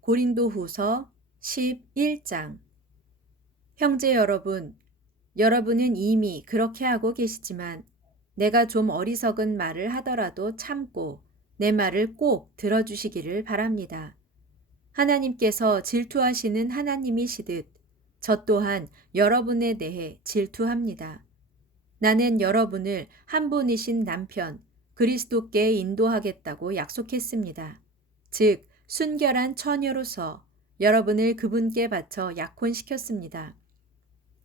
고린도후서 11장. 형제 여러분, 여러분은 이미 그렇게 하고 계시지만 내가 좀 어리석은 말을 하더라도 참고 내 말을 꼭 들어주시기를 바랍니다. 하나님께서 질투하시는 하나님이시듯 저 또한 여러분에 대해 질투합니다. 나는 여러분을 한 분이신 남편 그리스도께 인도하겠다고 약속했습니다. 즉, 순결한 처녀로서 여러분을 그분께 바쳐 약혼시켰습니다.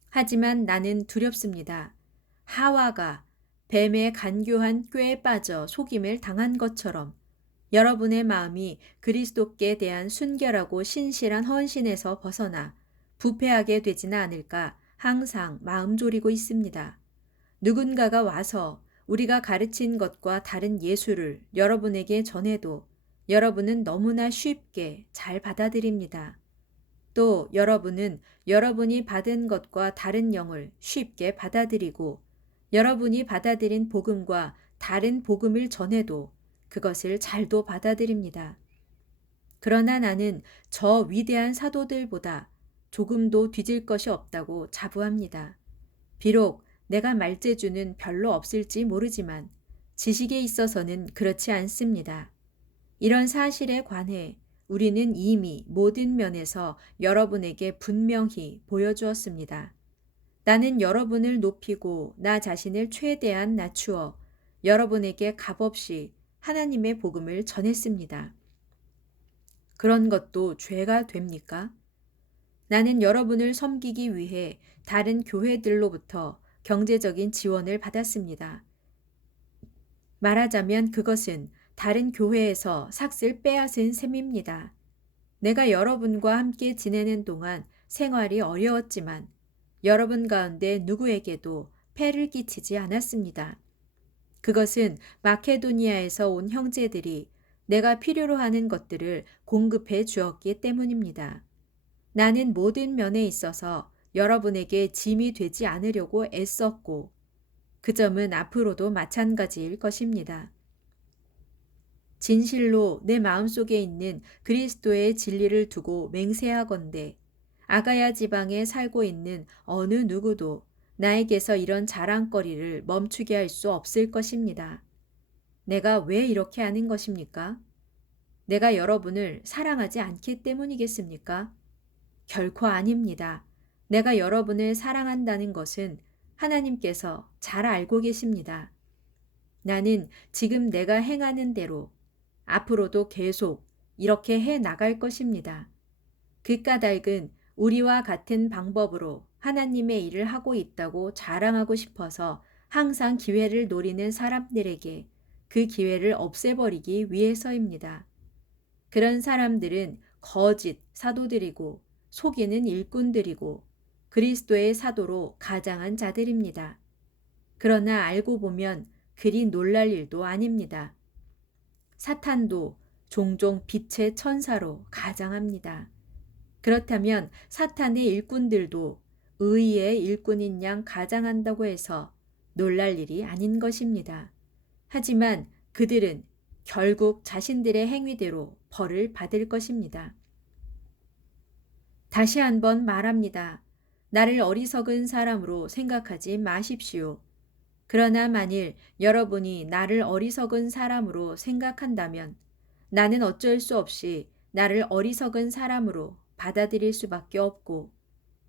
하지만 나는 두렵습니다. 하와가 뱀의 간교한 꾀에 빠져 속임을 당한 것처럼 여러분의 마음이 그리스도께 대한 순결하고 신실한 헌신에서 벗어나 부패하게 되지는 않을까 항상 마음 졸이고 있습니다. 누군가가 와서 우리가 가르친 것과 다른 예수를 여러분에게 전해도 여러분은 너무나 쉽게 잘 받아들입니다. 또 여러분은 여러분이 받은 것과 다른 영을 쉽게 받아들이고 여러분이 받아들인 복음과 다른 복음을 전해도 그것을 잘도 받아들입니다. 그러나 나는 저 위대한 사도들보다 조금도 뒤질 것이 없다고 자부합니다. 비록 내가 말재주는 별로 없을지 모르지만 지식에 있어서는 그렇지 않습니다. 이런 사실에 관해 우리는 이미 모든 면에서 여러분에게 분명히 보여주었습니다. 나는 여러분을 높이고 나 자신을 최대한 낮추어 여러분에게 값없이 하나님의 복음을 전했습니다. 그런 것도 죄가 됩니까? 나는 여러분을 섬기기 위해 다른 교회들로부터 경제적인 지원을 받았습니다. 말하자면 그것은 다른 교회에서 삭슬 빼앗은 셈입니다. 내가 여러분과 함께 지내는 동안 생활이 어려웠지만 여러분 가운데 누구에게도 폐를 끼치지 않았습니다. 그것은 마케도니아에서 온 형제들이 내가 필요로 하는 것들을 공급해 주었기 때문입니다. 나는 모든 면에 있어서 여러분에게 짐이 되지 않으려고 애썼고 그 점은 앞으로도 마찬가지일 것입니다. 진실로 내 마음속에 있는 그리스도의 진리를 두고 맹세하건대 아가야 지방에 살고 있는 어느 누구도 나에게서 이런 자랑거리를 멈추게 할 수 없을 것입니다. 내가 왜 이렇게 하는 것입니까? 내가 여러분을 사랑하지 않기 때문이겠습니까? 결코 아닙니다. 내가 여러분을 사랑한다는 것은 하나님께서 잘 알고 계십니다. 나는 지금 내가 행하는 대로 앞으로도 계속 이렇게 해 나갈 것입니다. 그 까닭은 우리와 같은 방법으로 하나님의 일을 하고 있다고 자랑하고 싶어서 항상 기회를 노리는 사람들에게 그 기회를 없애버리기 위해서입니다. 그런 사람들은 거짓 사도들이고 속이는 일꾼들이고 그리스도의 사도로 가장한 자들입니다. 그러나 알고 보면 그리 놀랄 일도 아닙니다. 사탄도 종종 빛의 천사로 가장합니다. 그렇다면 사탄의 일꾼들도 의의 일꾼인 양 가장한다고 해서 놀랄 일이 아닌 것입니다. 하지만 그들은 결국 자신들의 행위대로 벌을 받을 것입니다. 다시 한번 말합니다. 나를 어리석은 사람으로 생각하지 마십시오. 그러나 만일 여러분이 나를 어리석은 사람으로 생각한다면 나는 어쩔 수 없이 나를 어리석은 사람으로 받아들일 수밖에 없고,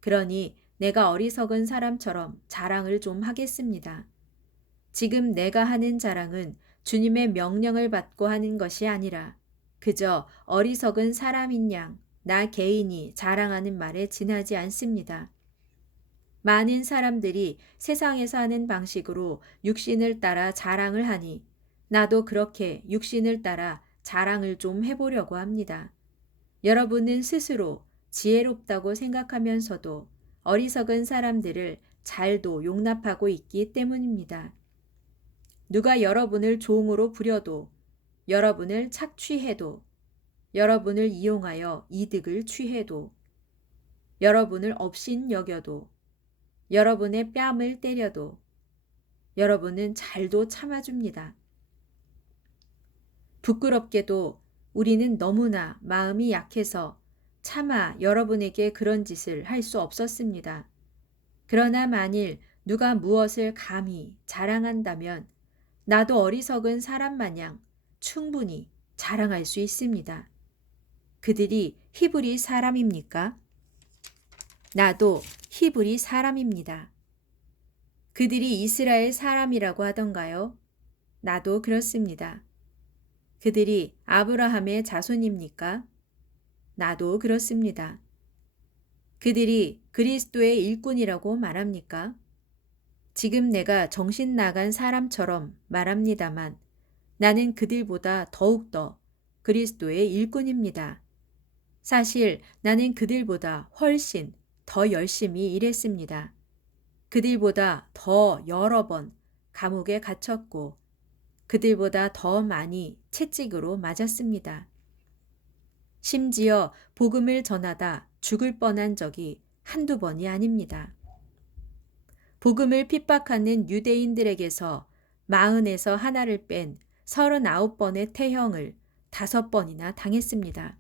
그러니 내가 어리석은 사람처럼 자랑을 좀 하겠습니다. 지금 내가 하는 자랑은 주님의 명령을 받고 하는 것이 아니라 그저 어리석은 사람인 양 나 개인이 자랑하는 말에 지나지 않습니다. 많은 사람들이 세상에서 하는 방식으로 육신을 따라 자랑을 하니 나도 그렇게 육신을 따라 자랑을 좀 해보려고 합니다. 여러분은 스스로 지혜롭다고 생각하면서도 어리석은 사람들을 잘도 용납하고 있기 때문입니다. 누가 여러분을 종으로 부려도, 여러분을 착취해도, 여러분을 이용하여 이득을 취해도, 여러분을 업신 여겨도, 여러분의 뺨을 때려도 여러분은 잘도 참아줍니다. 부끄럽게도 우리는 너무나 마음이 약해서 차마 여러분에게 그런 짓을 할 수 없었습니다. 그러나 만일 누가 무엇을 감히 자랑한다면 나도 어리석은 사람 마냥 충분히 자랑할 수 있습니다. 그들이 히브리 사람입니까? 나도 히브리 사람입니다. 그들이 이스라엘 사람이라고 하던가요? 나도 그렇습니다. 그들이 아브라함의 자손입니까? 나도 그렇습니다. 그들이 그리스도의 일꾼이라고 말합니까? 지금 내가 정신 나간 사람처럼 말합니다만 나는 그들보다 더욱더 그리스도의 일꾼입니다. 사실 나는 그들보다 훨씬 더 열심히 일했습니다. 그들보다 더 여러 번 감옥에 갇혔고 그들보다 더 많이 채찍으로 맞았습니다. 심지어 복음을 전하다 죽을 뻔한 적이 한두 번이 아닙니다. 복음을 핍박하는 유대인들에게서 40에서 하나를 뺀 39번의 태형을 5번이나 당했습니다.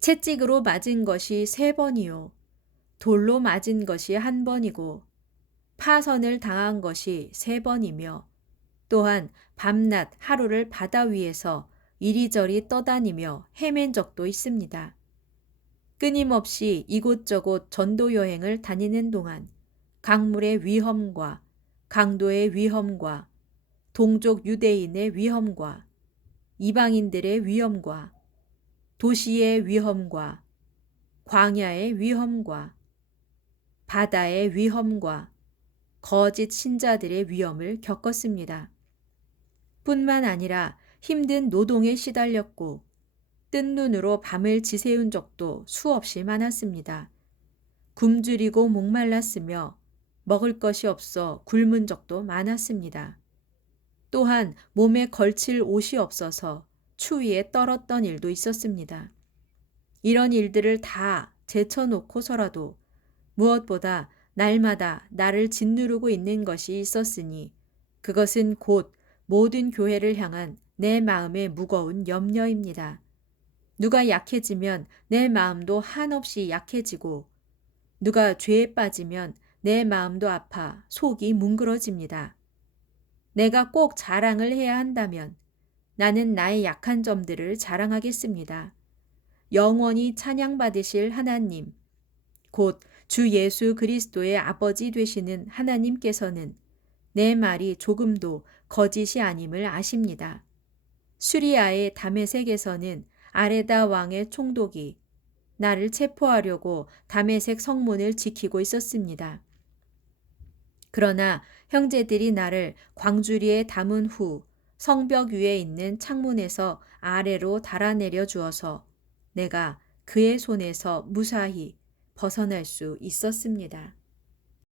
채찍으로 맞은 것이 3번이요. 돌로 맞은 것이 1번이고 파선을 당한 것이 3번이며 또한 밤낮 하루를 바다 위에서 이리저리 떠다니며 헤맨 적도 있습니다. 끊임없이 이곳저곳 전도 여행을 다니는 동안 강물의 위험과 강도의 위험과 동족 유대인의 위험과 이방인들의 위험과 도시의 위험과 광야의 위험과 바다의 위험과 거짓 신자들의 위험을 겪었습니다. 뿐만 아니라 힘든 노동에 시달렸고 뜬 눈으로 밤을 지새운 적도 수없이 많았습니다. 굶주리고 목말랐으며 먹을 것이 없어 굶은 적도 많았습니다. 또한 몸에 걸칠 옷이 없어서 추위에 떨었던 일도 있었습니다. 이런 일들을 다 제쳐놓고서라도 무엇보다 날마다 나를 짓누르고 있는 것이 있었으니 그것은 곧 모든 교회를 향한 내 마음의 무거운 염려입니다. 누가 약해지면 내 마음도 한없이 약해지고 누가 죄에 빠지면 내 마음도 아파 속이 뭉그러집니다. 내가 꼭 자랑을 해야 한다면 나는 나의 약한 점들을 자랑하겠습니다. 영원히 찬양받으실 하나님, 곧 주 예수 그리스도의 아버지 되시는 하나님께서는 내 말이 조금도 거짓이 아님을 아십니다. 수리아의 다메섹에서는 아레다 왕의 총독이 나를 체포하려고 다메섹 성문을 지키고 있었습니다. 그러나 형제들이 나를 광주리에 담은 후 성벽 위에 있는 창문에서 아래로 달아내려 주어서 내가 그의 손에서 무사히 벗어날 수 있었습니다.